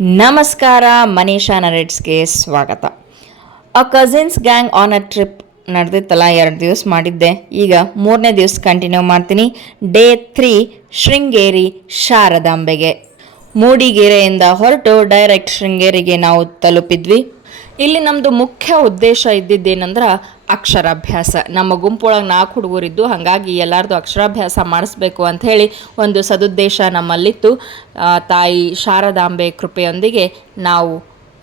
ನಮಸ್ಕಾರ, ಮನೀಷಾ ನರೇಟ್ಸ್ಗೆ ಸ್ವಾಗತ. A cousins gang on a trip ನಡೆದಿತ್ತಲ್ಲ, 2 ದಿವಸ ಮಾಡಿದ್ದೆ. ಈಗ 3ನೇ ದಿವಸ ಕಂಟಿನ್ಯೂ ಮಾಡ್ತೀನಿ. ಡೇ 3 ಶೃಂಗೇರಿ ಶಾರದಾಂಬೆಗೆ. ಮೂಡಿಗೆರೆಯಿಂದ ಹೊರಟು ಡೈರೆಕ್ಟ್ ಶೃಂಗೇರಿಗೆ ನಾವು ತಲುಪಿದ್ವಿ. ಇಲ್ಲಿ ನಮ್ಮದು ಮುಖ್ಯ ಉದ್ದೇಶ ಇದ್ದಿದ್ದೇನೆಂದ್ರೆ ಅಕ್ಷರಾಭ್ಯಾಸ. ನಮ್ಮ ಗುಂಪೊಳಗೆ 4 ಹುಡುಗರಿದ್ದು, ಹಾಗಾಗಿ ಎಲ್ಲರದು ಅಕ್ಷರಾಭ್ಯಾಸ ಮಾಡಿಸ್ಬೇಕು ಅಂಥೇಳಿ ಒಂದು ಸದುದ್ದೇಶ ನಮ್ಮಲ್ಲಿತ್ತು. ತಾಯಿ ಶಾರದಾಂಬೆ ಕೃಪೆಯೊಂದಿಗೆ ನಾವು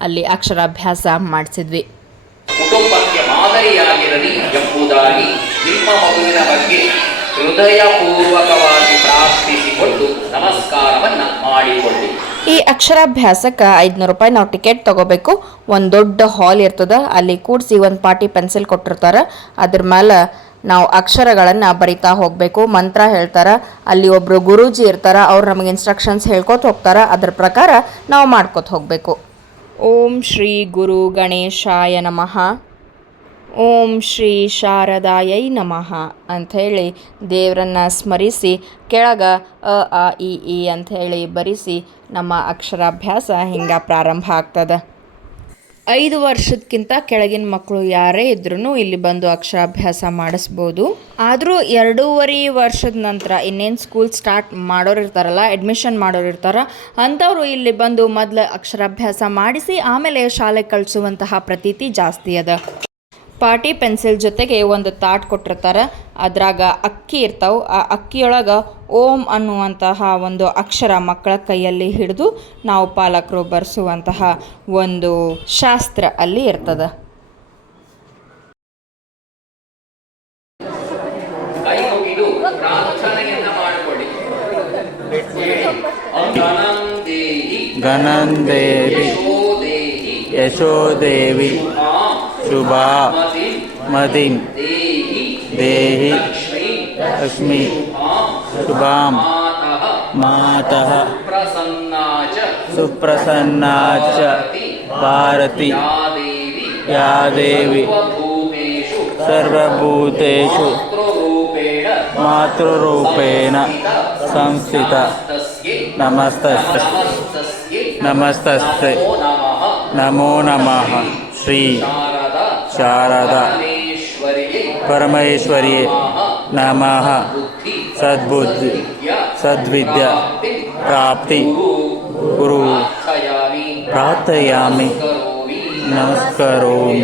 ಅಲ್ಲಿ ಅಕ್ಷರಾಭ್ಯಾಸ ಮಾಡಿಸಿದ್ವಿ. ಕುಟುಂಬಕ್ಕೆ ಮಾದರಿಯಾಗಿರಲಿ ಎಂಬುದಾಗಿ ನಿಮ್ಮ ಮಗುವಿನ ಬಗ್ಗೆ ಹೃದಯಪೂರ್ವಕವಾಗಿ ಪ್ರಾರ್ಥಿಸಿಕೊಂಡು ನಮಸ್ಕಾರವನ್ನು ಮಾಡಿಕೊಳ್ಳಿ. ಈ ಅಕ್ಷರಾಭ್ಯಾಸಕ್ಕೆ 500 ರೂಪಾಯಿ ನಾವು ಟಿಕೆಟ್ ತಗೋಬೇಕು. ಒಂದು ದೊಡ್ಡ ಹಾಲ್ ಇರ್ತದೆ, ಅಲ್ಲಿ ಕೂಡಿಸಿ ಒಂದು ಪಾಟಿ ಪೆನ್ಸಿಲ್ ಕೊಟ್ಟಿರ್ತಾರೆ. ಅದ್ರ ಮೇಲೆ ನಾವು ಅಕ್ಷರಗಳನ್ನು ಬರಿತಾ ಹೋಗಬೇಕು. ಮಂತ್ರ ಹೇಳ್ತಾರೆ, ಅಲ್ಲಿ ಒಬ್ಬರು ಗುರೂಜಿ ಇರ್ತಾರೆ, ಅವ್ರು ನಮಗೆ ಇನ್ಸ್ಟ್ರಕ್ಷನ್ಸ್ ಹೇಳ್ಕೊತ ಹೋಗ್ತಾರೆ. ಅದ್ರ ಪ್ರಕಾರ ನಾವು ಮಾಡ್ಕೊತ ಹೋಗಬೇಕು. ಓಂ ಶ್ರೀ ಗುರು ಗಣೇಶಾಯ ನಮಃ, ಓಂ ಶ್ರೀ ಶಾರದಾಯೈ ನಮಃ ಅಂಥೇಳಿ ದೇವರನ್ನು ಸ್ಮರಿಸಿ ಕೆಳಗೆ ಅ ಆ ಇ ಅಂಥೇಳಿ ಬರೆಸಿ ನಮ್ಮ ಅಕ್ಷರಾಭ್ಯಾಸ ಹಿಂಗೆ ಪ್ರಾರಂಭ ಆಗ್ತದೆ. 5 ವರ್ಷಕ್ಕಿಂತ ಕೆಳಗಿನ ಮಕ್ಕಳು ಯಾರೇ ಇದ್ರೂ ಇಲ್ಲಿ ಬಂದು ಅಕ್ಷರಾಭ್ಯಾಸ ಮಾಡಿಸ್ಬೋದು. ಆದರೂ 2.5 ವರ್ಷದ ನಂತರ ಇನ್ನೇನು ಸ್ಕೂಲ್ ಸ್ಟಾರ್ಟ್ ಮಾಡೋರು ಇರ್ತಾರಲ್ಲ, ಅಡ್ಮಿಷನ್ ಮಾಡೋರು ಇರ್ತಾರೆ, ಅಂಥವ್ರು ಇಲ್ಲಿ ಬಂದು ಮೊದಲು ಅಕ್ಷರಾಭ್ಯಾಸ ಮಾಡಿಸಿ ಆಮೇಲೆ ಶಾಲೆ ಕಳಿಸುವಂತಹ ಪ್ರತೀತಿ ಜಾಸ್ತಿ ಅದ. ಪಾಟಿ ಪೆನ್ಸಿಲ್ ಜೊತೆಗೆ ಒಂದು ತಾಟ್ ಕೊಟ್ಟಿರ್ತಾರೆ, ಅದ್ರಾಗ ಅಕ್ಕಿ ಇರ್ತಾವೆ. ಆ ಅಕ್ಕಿಯೊಳಗೆ ಓಂ ಅನ್ನುವಂತಹ ಒಂದು ಅಕ್ಷರ ಮಕ್ಕಳ ಕೈಯಲ್ಲಿ ಹಿಡಿದು ನಾವು ಪಾಲಕರು ಬರೆಸುವಂತಹ ಒಂದು ಶಾಸ್ತ್ರ ಅಲ್ಲಿ ಇರ್ತದೆ. ಗಣಂದೇವಿ ಯಶೋದೇವಿ ಶುಭಾ ಮದಿಂ ದೇಹಿ ಲಕ್ಷ್ಮೀ ಶುಭಾಂ ಮಾತಃ ಸುಪ್ರಸನ್ನಾ ಚ ಭಾರತಿ ಯಾ ದೇವಿ ಸರ್ವಭೂತೇಷು ಮಾತೃರೂಪೇಣ ಸಂಸ್ಥಿತ ನಮಸ್ತಸ್ತೆ ನಮೋ ನಮಃ ಶ್ರೀ ಶಾರದಾ ಪರಮೇಶ್ವರಿಯೇ ನಮಃ. ಸದ್ಬುದ್ಧಿ ಸದ್ವಿದ್ಯಾ ಪ್ರಾಪ್ತಿ ಗುರು ಪ್ರಾರ್ಥಯಾಮಿ ನಮಸ್ಕರೋಮಿ.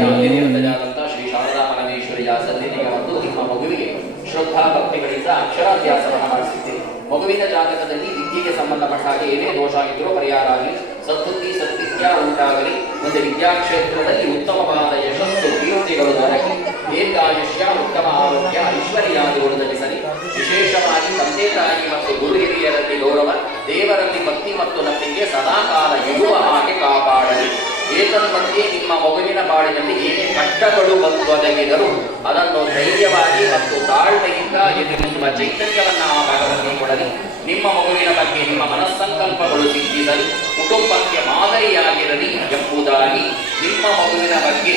ಶ್ರದ್ಧಾ ಭಕ್ತಿಗಳಿಂದ ಅಕ್ಷರಾಭ್ಯಾಸವನ್ನು ಮಾಡಿಸಿದ್ದೇವೆ. ಮಗುವಿನ ಜಾತಕದಲ್ಲಿ ವಿದ್ಯೆಗೆ ಸಂಬಂಧಪಟ್ಟ ಹಾಗೆ ಏನೇ ದೋಷ ಆಗಿದ್ರೂ ಪರಿಹಾರ ಆಗಲಿ, ಸದ್ಬುದ್ಧಿ ಸದ್ವಿದ್ಯಾ ಉಂಟಾಗಲಿ, ಒಂದು ವಿದ್ಯಾಕ್ಷೇತ್ರದಲ್ಲಿ ಉತ್ತಮವಾದ ಯಶಸ್ಸು ಕೀರ್ತಿಗಳು ದೊರಕಿ, ದೀರ್ಘಾಯುಷ್ಯ, ಉತ್ತಮ ಆರೋಗ್ಯ, ಐಶ್ವರ್ಯಾದಿಗಳು ಲಭಿಸಲಿ. ವಿಶೇಷವಾಗಿ ತಂದೆ ತಾಯಿ ಮತ್ತು ಗುರು ಹಿರಿಯರಲ್ಲಿ ಗೌರವ, ದೇವರಲ್ಲಿ ಭಕ್ತಿ ಮತ್ತು ನಂಬಿಕೆ ಸದಾಕಾಲ ಇರುವ ಹಾಗೆ ಕಾಪಾಡಲಿ. ಏತನ್ಮಧ್ಯೆ ನಿಮ್ಮ ಮಗುವಿನ ಬಾಳಿನಲ್ಲಿ ಏನೇ ಕಷ್ಟಗಳು ಒದಗಿದರೂ ಅದನ್ನು ಧೈರ್ಯವಾಗಿ ಮತ್ತು ತಾಳ್ಮೆಯಿಂದ ಎದುರಿಸುವ ಚೈತನ್ಯವನ್ನು ಆ ಭಗವಂತ ಕೊಡಲಿ. ನಿಮ್ಮ ಮಗುವಿನ ಬಗ್ಗೆ ನಿಮ್ಮ ಮನಸ್ಸಂಕಲ್ಪಗಳು ಸಿದ್ಧಿಸಲು ಕುಟುಂಬಕ್ಕೆ ಮಾದರಿಯಾಗಿರಲಿ ಎಂಬುದಾಗಿ ನಿಮ್ಮ ಮಗುವಿನ ಬಗ್ಗೆ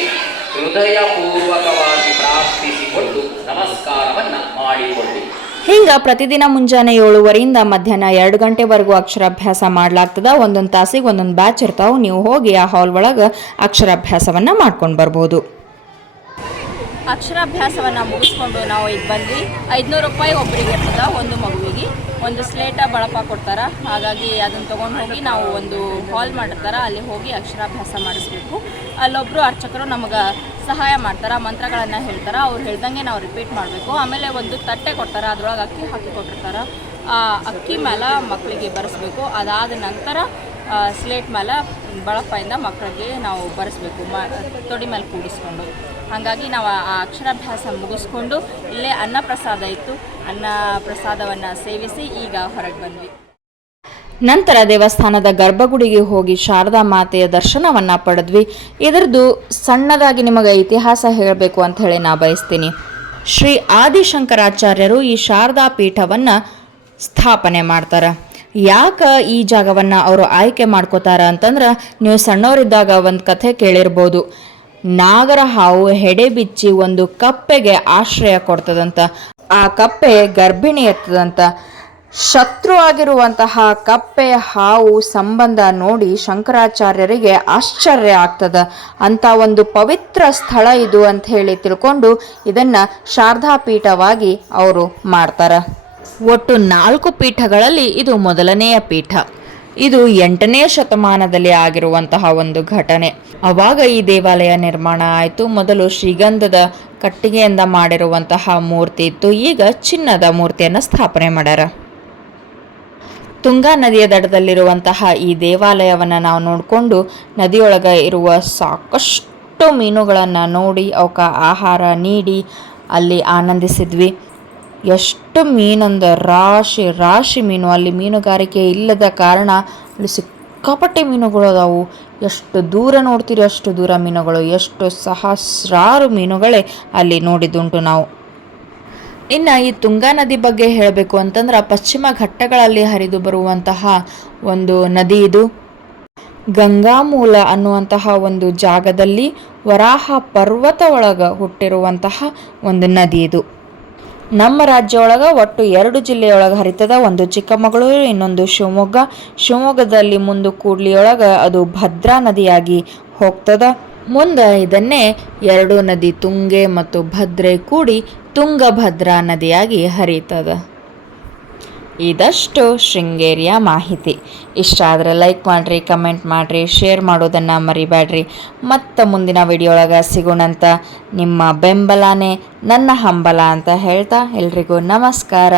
ಹೃದಯಪೂರ್ವಕವಾಗಿ ಪ್ರಾರ್ಥಿಸಿಕೊಂಡು ನಮಸ್ಕಾರವನ್ನು ಮಾಡಿಕೊಳ್ಳಿ. ಹಿಂಗೆ ಪ್ರತಿದಿನ ಮುಂಜಾನೆ 7:30ಯಿಂದ ಮಧ್ಯಾಹ್ನ 2 ಗಂಟೆವರೆಗೂ ಅಕ್ಷರಾಭ್ಯಾಸ ಮಾಡಲಾಗ್ತದೆ. ಒಂದೊಂದು ತಾಸಿಗೆ ಒಂದೊಂದು ಬ್ಯಾಚ್ ಇರ್ತಾವೆ. ನೀವು ಹೋಗಿ ಆ ಹಾಲ್ ಒಳಗೆ ಅಕ್ಷರಾಭ್ಯಾಸವನ್ನು ಮಾಡ್ಕೊಂಡು ಬರ್ಬೋದು. ಅಕ್ಷರಾಭ್ಯಾಸವನ್ನು ಮುಗಿಸ್ಕೊಂಡು ನಾವು ಈಗ ಬಂದ್ವಿ. 500 ರೂಪಾಯಿ ಒಬ್ಬರಿಗೆ ಇರ್ತದೆ, ಒಂದು ಮಗುವಿಗೆ ಒಂದು ಸ್ಲೇಟ ಬಳಪ ಕೊಡ್ತಾರೆ. ಹಾಗಾಗಿ ಅದನ್ನು ತೊಗೊಂಡು ಹೋಗಿ ನಾವು ಒಂದು ಹಾಲ್ ಮಾಡಿರ್ತಾರೆ, ಅಲ್ಲಿ ಹೋಗಿ ಅಕ್ಷರಾಭ್ಯಾಸ ಮಾಡಿಸ್ಬೇಕು. ಅಲ್ಲೊಬ್ಬರು ಅರ್ಚಕರು ನಮಗೆ ಸಹಾಯ ಮಾಡ್ತಾರೆ, ಮಂತ್ರಗಳನ್ನು ಹೇಳ್ತಾರೆ. ಅವ್ರು ಹೇಳ್ದಂಗೆ ನಾವು ರಿಪೀಟ್ ಮಾಡಬೇಕು. ಆಮೇಲೆ ಒಂದು ತಟ್ಟೆ ಕೊಡ್ತಾರೆ, ಅದ್ರೊಳಗೆ ಅಕ್ಕಿ ಹಾಕಿ ಕೊಟ್ಟಿರ್ತಾರೆ. ಆ ಅಕ್ಕಿ ಮೇಲೆ ಮಕ್ಕಳಿಗೆ ಬರೆಸ್ಬೇಕು. ಅದಾದ ನಂತರ ಸ್ಲೇಟ್ ಮೇಲೆ ಬಳಪದಿಂದ ಮಕ್ಕಳಿಗೆ ನಾವು ಬರೆಸ್ಬೇಕು, ತೊಡಿ ಮೇಲೆ ಕೂಡಿಸ್ಕೊಂಡು. ಹಾಗಾಗಿ ನಾವು ಆ ಅಕ್ಷರಾಭ್ಯಾಸ ಮುಗಿಸ್ಕೊಂಡು ಇಲ್ಲೇ ಅನ್ನಪ್ರಸಾದ ಇತ್ತು, ಅನ್ನಪ್ರಸಾದವನ್ನು ಸೇವಿಸಿ ಈಗ ಹೊರಗೆ ಬಂದ್ವಿ. ನಂತರ ದೇವಸ್ಥಾನದ ಗರ್ಭಗುಡಿಗೆ ಹೋಗಿ ಶಾರದಾ ಮಾತೆಯ ದರ್ಶನವನ್ನು ಪಡೆದ್ವಿ. ಇದರದ್ದು ಸಣ್ಣದಾಗಿ ನಿಮಗೆ ಇತಿಹಾಸ ಹೇಳಬೇಕು ಅಂತ ಹೇಳಿ ನಾ ಬಯಸ್ತೀನಿ. ಶ್ರೀ ಆದಿಶಂಕರಾಚಾರ್ಯರು ಈ ಶಾರದಾ ಪೀಠವನ್ನು ಸ್ಥಾಪನೆ ಮಾಡ್ತಾರೆ. ಯಾಕೆ ಈ ಜಾಗವನ್ನು ಅವರು ಆಯ್ಕೆ ಮಾಡ್ಕೋತಾರ ಅಂತಂದ್ರೆ, ನೀವು ಸಣ್ಣವರಿದ್ದಾಗ ಒಂದು ಕಥೆ ಕೇಳಿರ್ಬೋದು. ನಾಗರ ಹಾವು ಹೆಡೆ ಬಿಚ್ಚಿ ಒಂದು ಕಪ್ಪೆಗೆ ಆಶ್ರಯ ಕೊಡ್ತದಂತ. ಆ ಕಪ್ಪೆ ಗರ್ಭಿಣಿ ಇರ್ತದಂತ. ಶತ್ರು ಆಗಿರುವಂತಹ ಕಪ್ಪೆ ಹಾವು ಸಂಬಂಧ ನೋಡಿ ಶಂಕರಾಚಾರ್ಯರಿಗೆ ಆಶ್ಚರ್ಯ ಆಗ್ತದ. ಅಂತ ಒಂದು ಪವಿತ್ರ ಸ್ಥಳ ಇದು ಅಂತ ಹೇಳಿ ತಿಳ್ಕೊಂಡು ಇದನ್ನ ಶಾರದಾ ಪೀಠವಾಗಿ ಅವರು ಮಾಡ್ತಾರೆ. ಒಟ್ಟು 4 ಪೀಠಗಳಲ್ಲಿ ಇದು ಮೊದಲನೆಯ ಪೀಠ. ಇದು 8ನೇ ಶತಮಾನದಲ್ಲಿ ಆಗಿರುವಂತಹ ಒಂದು ಘಟನೆ. ಅವಾಗ ಈ ದೇವಾಲಯ ನಿರ್ಮಾಣ ಆಯಿತು. ಮೊದಲು ಶ್ರೀಗಂಧದ ಕಟ್ಟಿಗೆಯಿಂದ ಮಾಡಿರುವಂತಹ ಮೂರ್ತಿ ಇತ್ತು. ಈಗ ಚಿನ್ನದ ಮೂರ್ತಿಯನ್ನು ಸ್ಥಾಪನೆ ಮಾಡ್ಯಾರ. ತುಂಗಾ ನದಿಯ ದಡದಲ್ಲಿರುವಂತಹ ಈ ದೇವಾಲಯವನ್ನು ನಾವು ನೋಡಿಕೊಂಡು ನದಿಯೊಳಗೆ ಇರುವ ಸಾಕಷ್ಟು ಮೀನುಗಳನ್ನು ನೋಡಿ ಅವಕ್ಕೆ ಆಹಾರ ನೀಡಿ ಅಲ್ಲಿ ಆನಂದಿಸಿದ್ವಿ. ಎಷ್ಟು ಮೀನಂದ ರಾಶಿ ರಾಶಿ ಮೀನು. ಅಲ್ಲಿ ಮೀನುಗಾರಿಕೆ ಇಲ್ಲದ ಕಾರಣ ಅಲ್ಲಿ ಸಿಕ್ಕಾಪಟ್ಟೆ ಮೀನುಗಳು ಅದಾವು. ಎಷ್ಟು ದೂರ ನೋಡ್ತೀರಿ ಅಷ್ಟು ದೂರ ಮೀನುಗಳು, ಎಷ್ಟು ಸಹಸ್ರಾರು ಮೀನುಗಳೇ ಅಲ್ಲಿ ನೋಡಿದ್ದುಂಟು ನಾವು. ಇನ್ನು ಈ ತುಂಗಾ ನದಿ ಬಗ್ಗೆ ಹೇಳಬೇಕು ಅಂತಂದ್ರೆ ಪಶ್ಚಿಮ ಘಟ್ಟಗಳಲ್ಲಿ ಹರಿದು ಬರುವಂತಹ ಒಂದು ನದಿ ಇದು. ಗಂಗಾಮೂಲ ಅನ್ನುವಂತಹ ಒಂದು ಜಾಗದಲ್ಲಿ ವರಾಹ ಪರ್ವತ ಒಳಗೆ ಹುಟ್ಟಿರುವಂತಹ ಒಂದು ನದಿ ಇದು. ನಮ್ಮ ರಾಜ್ಯ ಒಳಗೆ ಒಟ್ಟು 2 ಜಿಲ್ಲೆಯೊಳಗೆ ಹರಿತದ. ಒಂದು ಚಿಕ್ಕಮಗಳೂರು, ಇನ್ನೊಂದು ಶಿವಮೊಗ್ಗ. ಶಿವಮೊಗ್ಗದಲ್ಲಿ ಮುಂದೆ ಕೂಡ್ಲಿಯೊಳಗೆ ಅದು ಭದ್ರಾ ನದಿಯಾಗಿ ಹೋಗ್ತದ. ಮುಂದೆ ಇದನ್ನೇ 2 ನದಿ ತುಂಗೆ ಮತ್ತು ಭದ್ರೆ ಕೂಡಿ ತುಂಗಭದ್ರಾ ನದಿಯಾಗಿ ಹರಿತದ. ಇದಷ್ಟು ಶೃಂಗೇರಿಯ ಮಾಹಿತಿ. ಇಷ್ಟ ಆದರೆ ಲೈಕ್ ಮಾಡಿರಿ, ಕಮೆಂಟ್ ಮಾಡಿರಿ, ಶೇರ್ ಮಾಡೋದನ್ನು ಮರಿಬೇಡ್ರಿ. ಮತ್ತು ಮುಂದಿನ ವಿಡಿಯೋ ಒಳಗೆ ಸಿಗೋಣಂತ. ನಿಮ್ಮ ಬೆಂಬಲನೇ ನನ್ನ ಹಂಬಲ ಅಂತ ಹೇಳ್ತಾ ಎಲ್ರಿಗೂ ನಮಸ್ಕಾರ.